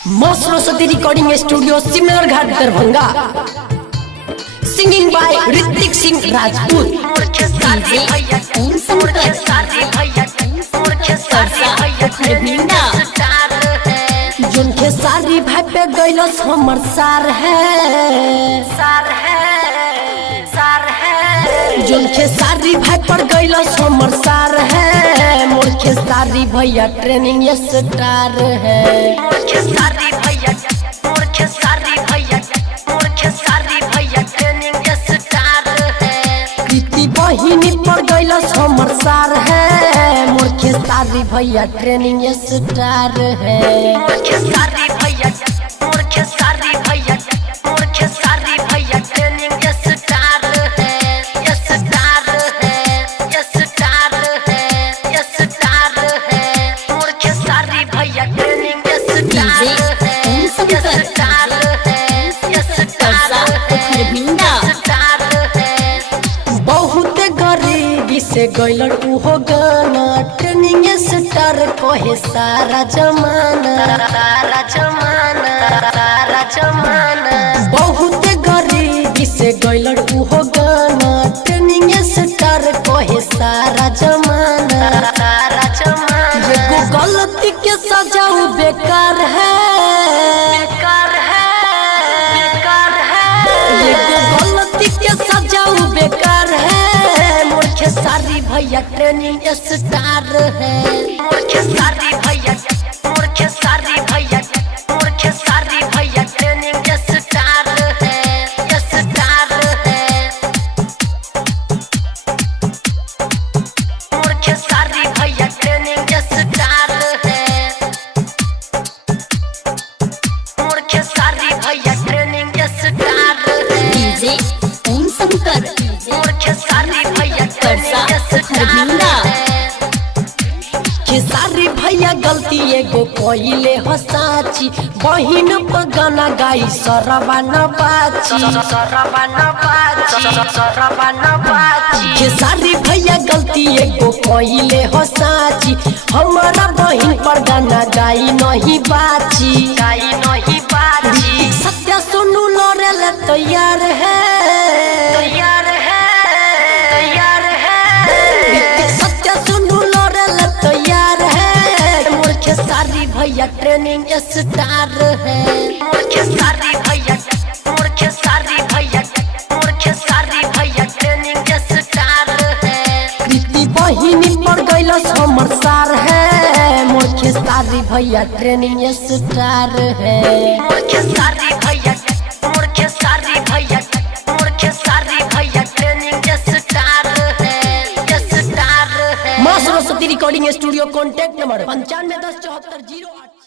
मां Saraswati recording studio Simar Ghat Darbhanga. Singing by Hrithik Singh Rajput. जुनके सारी भाई पे गइलस हमर सार है, जुनके सारी भाई पर गइलस हमर सार है। मोरखे सारी भैया ट्रेनिंग स्टार है। मोरखे सारी भैया ट्रेनिंग स्टार है। कृति बहिनी पर गइलस हमर सार है। मोरखे सारी भैया ट्रेनिंग स्टार है। मोरखे सारी भैया ट्रेनिंग स्टार है। मोरखे सारी भैया ट्रेनिंग बहुत गरीबी से गइलर उहो गाना। ट्रेनिंग स्टार कहे सारा जमाना। बहुत गरीबी से गइलर उहो गाना। ट्रेनिंग स्टार कहे सारा जमाना। एगो गलती के सजाऊ बेकार है। एगो गलती के सजाऊ बेकार है। मोरखे सारी भैया ट्रेनिंग स्टार है। मोरखे सारी भैया ट्रेनिंग स्टार है। मोरखे सारी भैया ट्रेनिंग स्टार है। मोरखे सारी भैया ट्रेनिंग स्टार है। डीजे ओम शंकर मोरखे सारी भैया ट्रेनिंग स्टार है। खेसारी भैया गलती एगो कइले हो साची। बहिन पर गाना गाई सरवा न बाची। खेसारी भैया गलती एगो कइले हो साची। हमारा बहिन पर गाना गाई नहीं बाची। सत्य सुनू लड़े तैयार है। सत्य सुनू लड़े तैयार है। मोरखे सारी भैया ट्रेनिंग स्टार है। मोरखे सारी भैया ट्रेनिंग स्टार है। कृति बहिनी पर गइलस हमर सार है। मोरखे सारी भैया ट्रेनिंग स्टार है। मोरखे सारी भैया ट्रेनिंग स्टार है। मां Saraswati recording studio contact number 95107408।